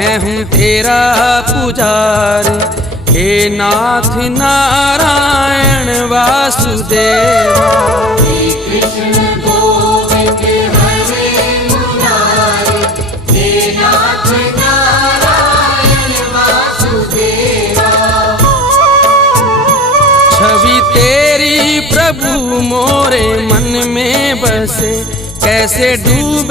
मैं हूँ तेरा पुजारी, हे नाथ नारायण वासुदेवा। हे कृष्ण गोविंद हरे मुरारी, हे नाथ नारायण वासुदेवा। छवि तेरी प्रभु मोरे मन में बसे, कैसे डूबे